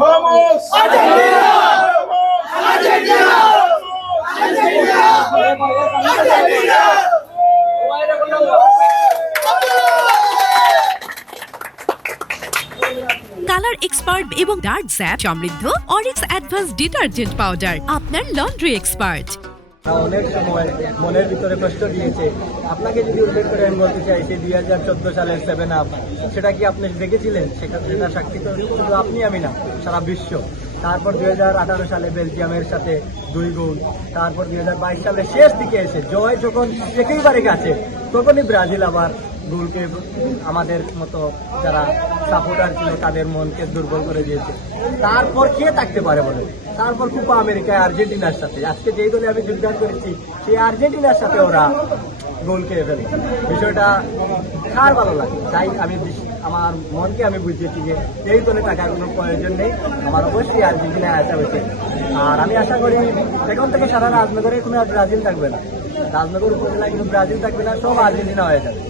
Vamos! Argentina! Argentina! Argentina! Colour expert এবং dark sap সমৃদ্ধ Orix advance detergent powder আপনার laundry expert. অনেক সময় মনের ভিতরে কষ্ট দিয়েছে। আপনাকে যদি উল্লেখ করে আমি বলতে চাই সেই 2014 সালের 7 আপ, সেটা কি আপনি দেখেছিলেন? সেটা সাক্ষী তো শুধু আপনি আমি না, সারা বিশ্ব। তারপর 2018 সালে বেলজিয়ামের সাথে 2 গোল। তারপর 2022 সালের শেষ দিকে এসে জয় যখন একেবারে কাছে, তখনই ব্রাজিল আবার গোলকে আমাদের মতো যারা সাপোর্টার ছিল তাদের মনকে দুর্বল করে দিয়েছে। তারপর কে থাকতে পারে বলে? তারপর কোপা আমেরিকায় আর্জেন্টিনার সাথে, আজকে যেই দলে আমি যোগদান করেছি সেই আর্জেন্টিনার সাথে ওরা গোল খেয়ে ফেলে। বিষয়টা কার ভালো লাগে? তাই আমি আমার মনকে আমি বুঝিয়েছি যে এই দলে থাকার কোনো প্রয়োজন নেই, আমার অবশ্যই আর্জেন্টিনায় আসা হয়েছে। আর আমি আশা করি এখন থেকে সারা রাজনগরে কোনো ব্রাজিল থাকবে না, রাজনগর উপজেলায় কিন্তু ব্রাজিল থাকবে না, সব আর্জেন্টিনা হয়ে যাবে।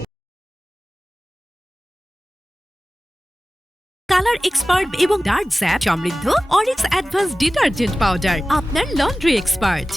কালার এক্সপার্ট এবং ডার্ক স্যাপ সমৃদ্ধ অরিক্স অ্যাডভান্স ডিটারজেন্ট পাউডার আপনার লন্ড্রি এক্সপার্ট।